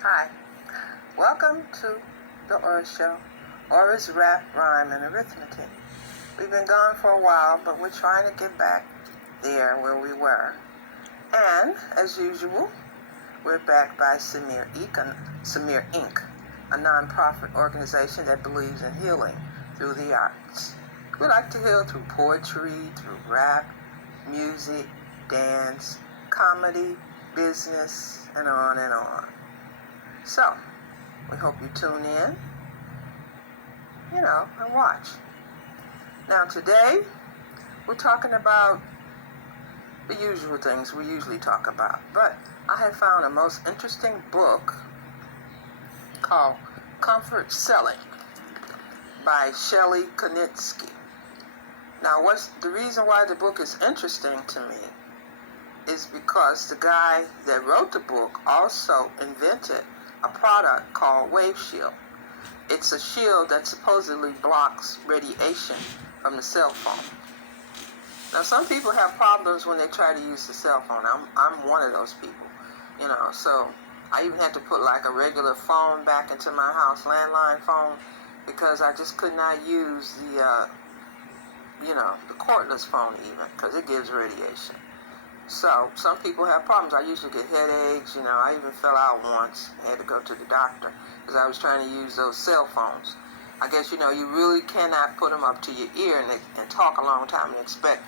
Hi, welcome to the Aura Show. Aura's rap, rhyme, and arithmetic. We've been gone for a while, but we're trying to get back there where we were. And, as usual, we're backed by Samir Inc., a non-profit organization that believes in healing through the arts. We like to heal through poetry, through rap, music, dance, comedy, business, and on and on. So, we hope you tune in, and watch. Now today, we're talking about the usual things we usually talk about, but I have found a most interesting book called Comfort Selling by Shelly Kulnitski. Now, what's the reason why the book is interesting to me is because the guy that wrote the book also invented a product called Wave Shield. It's a shield that supposedly blocks radiation from the cell phone. Now, some people have problems when they try to use the cell phone. I'm one of those people, so I even had to put like a regular phone back into my house, landline phone, because I just could not use the cordless phone even, because it gives radiation. So some people have problems. I usually get headaches, I even fell out once. I had to go to the doctor because I was trying to use those cell phones. I guess, you really cannot put them up to your ear and talk a long time and expect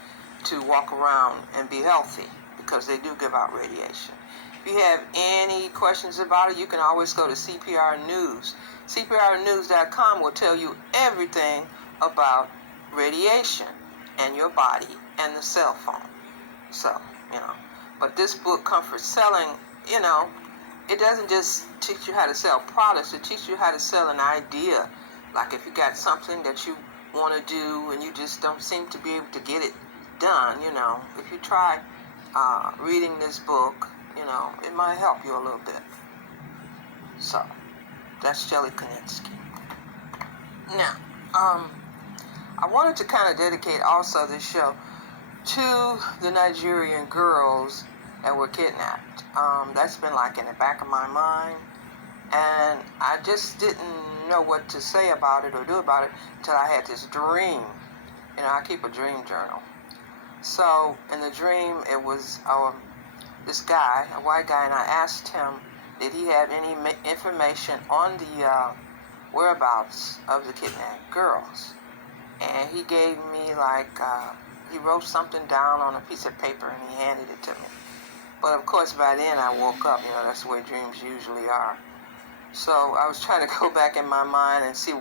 to walk around and be healthy, because they do give out radiation. If you have any questions about it, you can always go to CPR News. CPRnews.com will tell you everything about radiation and your body and the cell phone. So, but this book, Comfort Selling, it doesn't just teach you how to sell products, it teaches you how to sell an idea. Like if you got something that you want to do and you just don't seem to be able to get it done, if you try reading this book, it might help you a little bit. So, that's Shelly Kulnitski. Now, I wanted to kind of dedicate also this show to the Nigerian girls that were kidnapped. That's been like in the back of my mind, and I just didn't know what to say about it or do about it until I had this dream. I keep a dream journal. So in the dream, it was this guy, a white guy, and I asked him, did he have any information on the whereabouts of the kidnapped girls? And he gave me he wrote something down on a piece of paper and he handed it to me. But of course by then I woke up, that's the way dreams usually are. So I was trying to go back in my mind and see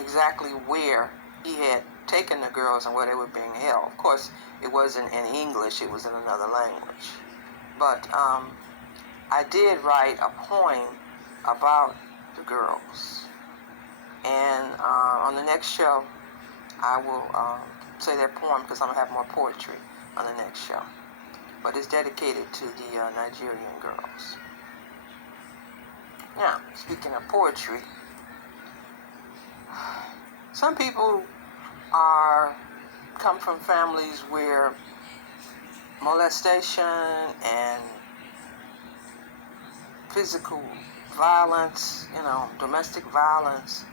exactly where he had taken the girls and where they were being held. Of course, it wasn't in English, it was in another language. But I did write a poem about the girls. And on the next show, I will say that poem because I'm going to have more poetry on the next show. But it's dedicated to the Nigerian girls. Now, speaking of poetry, some people come from families where molestation and physical violence, domestic violence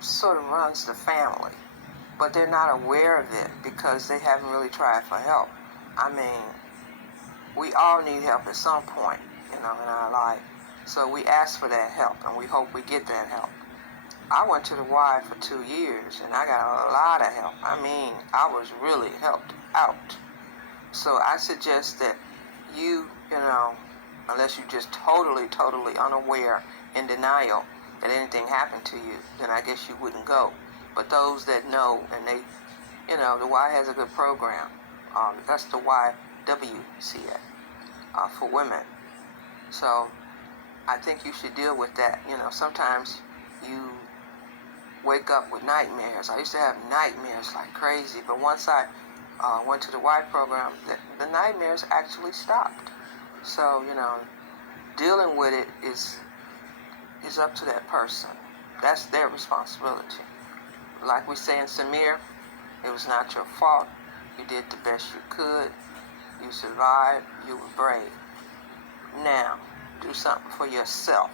sort of runs the family, but they're not aware of it because they haven't really tried for help. I mean, we all need help at some point, in our life. So we ask for that help, and we hope we get that help. I went to the Y for 2 years, and I got a lot of help. I mean, I was really helped out. So I suggest that you, unless you're just totally unaware, in denial that anything happened to you, then I guess you wouldn't go. But those that know, and they, the Y has a good program. That's the YWCA for women. So I think you should deal with that. Sometimes you wake up with nightmares. I used to have nightmares like crazy, but once I went to the Y program, the nightmares actually stopped. So, dealing with it is up to that person. That's their responsibility. Like we say in Samir, it was not your fault. You did the best you could. You survived. You were brave. Now, do something for yourself.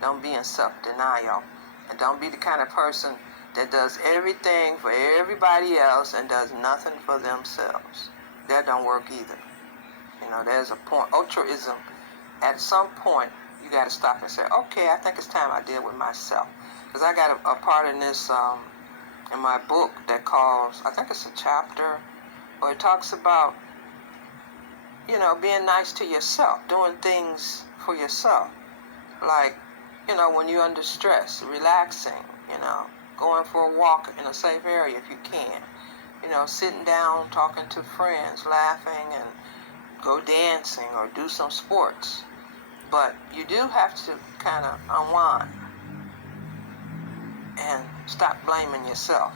Don't be in self-denial. And don't be the kind of person that does everything for everybody else and does nothing for themselves. That don't work either. You know, there's a point. Altruism, at some point, you got to stop and say, okay, I think it's time I deal with myself. Because I got a part in this, in my book that calls, I think it's a chapter, where it talks about, you know, being nice to yourself, doing things for yourself. Like, you know, when you're under stress, relaxing, you know, going for a walk in a safe area if you can. You know, sitting down, talking to friends, laughing, and go dancing or do some sports. But you do have to kind of unwind and stop blaming yourself.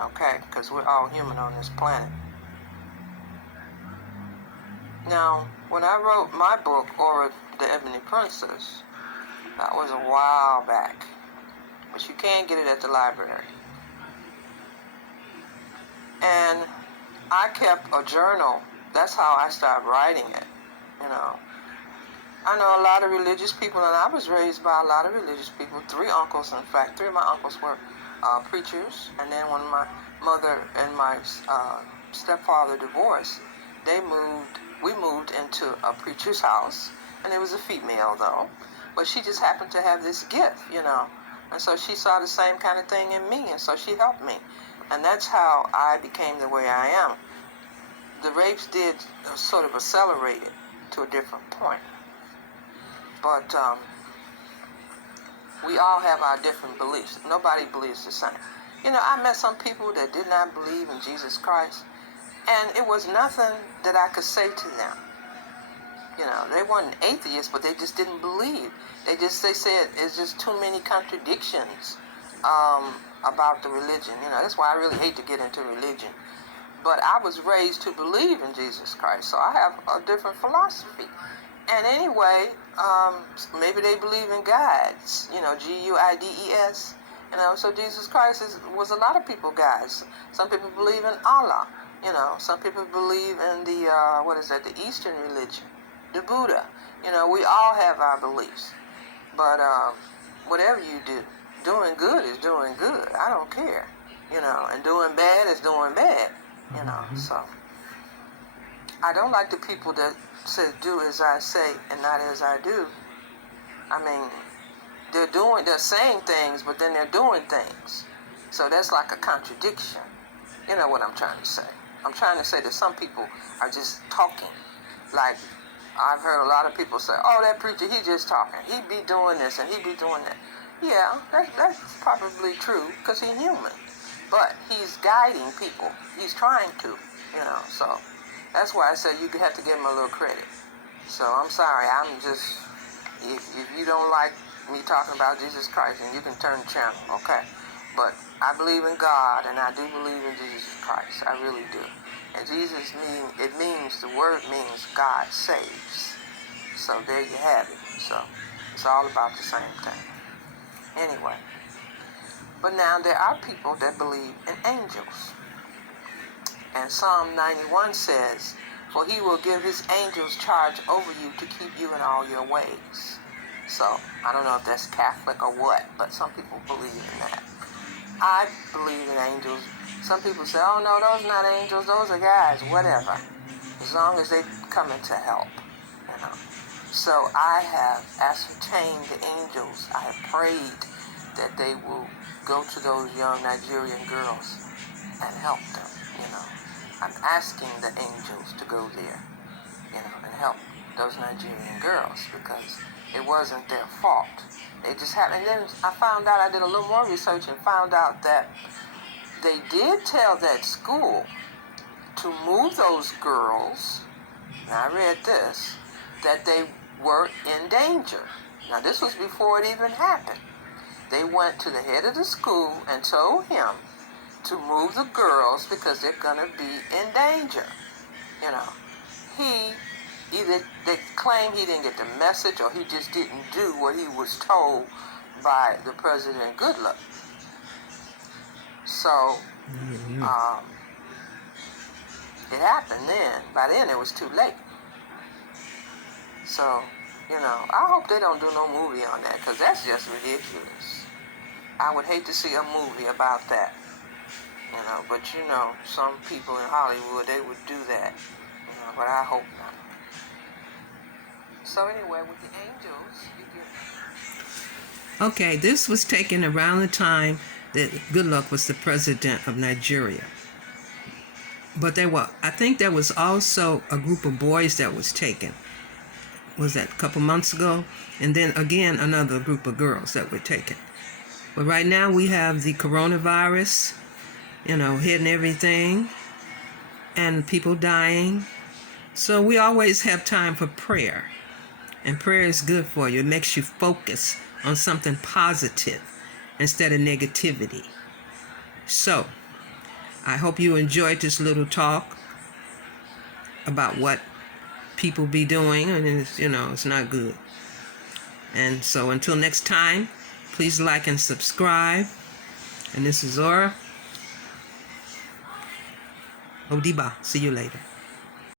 Okay? Because we're all human on this planet. Now, when I wrote my book, Aura the Ebony Princess, that was a while back. But you can get it at the library. And I kept a journal. That's how I started writing it, you know. I know a lot of religious people, and I was raised by a lot of religious people. 3 uncles, in fact. 3 of my uncles were preachers. And then when my mother and my stepfather divorced, we moved into a preacher's house. And it was a female, though. But she just happened to have this gift, you know. And so she saw the same kind of thing in me, and so she helped me. And that's how I became the way I am. The rapes did sort of accelerate it to a different point. But we all have our different beliefs. Nobody believes the same. You know, I met some people that did not believe in Jesus Christ, and it was nothing that I could say to them. You know, they weren't atheists, but they just didn't believe. They said it's just too many contradictions about the religion. You know, that's why I really hate to get into religion. But I was raised to believe in Jesus Christ, so I have a different philosophy. And anyway, maybe they believe in gods, you know, Guides. You know, so Jesus Christ was a lot of people gods. Some people believe in Allah. You know, some people believe in the Eastern religion, the Buddha. You know, we all have our beliefs. But whatever you do, doing good is doing good. I don't care. You know, and doing bad is doing bad. You know, so I don't like the people that say do as I say and not as I do. I mean, they're saying things, but then they're doing things. So that's like a contradiction. You know what I'm trying to say. I'm trying to say that some people are just talking. Like, I've heard a lot of people say, oh, that preacher, he just talking. He be doing this and he be doing that. Yeah, that's probably true because he's human. But he's guiding people. He's trying to, you know. So that's why I said you have to give him a little credit. So I'm sorry. I'm just, if you don't like me talking about Jesus Christ, then you can turn the channel, okay? But I believe in God, and I do believe in Jesus Christ. I really do. And the word means God saves. So there you have it. So it's all about the same thing. Anyway. But now there are people that believe in angels. And Psalm 91 says, for he will give his angels charge over you to keep you in all your ways. So I don't know if that's Catholic or what, but some people believe in that. I believe in angels. Some people say, oh no, those are not angels, those are guys, whatever. As long as they come in to help, you know. So I have ascertained the angels. I have prayed that they will go to those young Nigerian girls and help them, you know. I'm asking the angels to go there, you know, and help those Nigerian girls because it wasn't their fault. They just happened. And then I found out, I did a little more research and found out that they did tell that school to move those girls. Now I read this, that they were in danger. Now this was before it even happened. They went to the head of the school and told him to move the girls because they're going to be in danger. You know, they claim he didn't get the message or he just didn't do what he was told by the President Goodluck. So, It happened then. By then it was too late. So, I hope they don't do no movie on that, because that's just ridiculous. I would hate to see a movie about that. But some people in Hollywood, they would do that. But I hope not. So anyway, with the Angels, Okay, this was taken around the time that Goodluck was the president of Nigeria. But I think there was also a group of boys that was taken. Was that a couple months ago? And then again, another group of girls that were taken. But right now we have the coronavirus, hitting everything, and people dying. So we always have time for prayer. And prayer is good for you. It makes you focus on something positive instead of negativity. So, I hope you enjoyed this little talk about what people be doing, and it's not good. And so until next time, please like and subscribe. And this is Zora Odiba. See you later.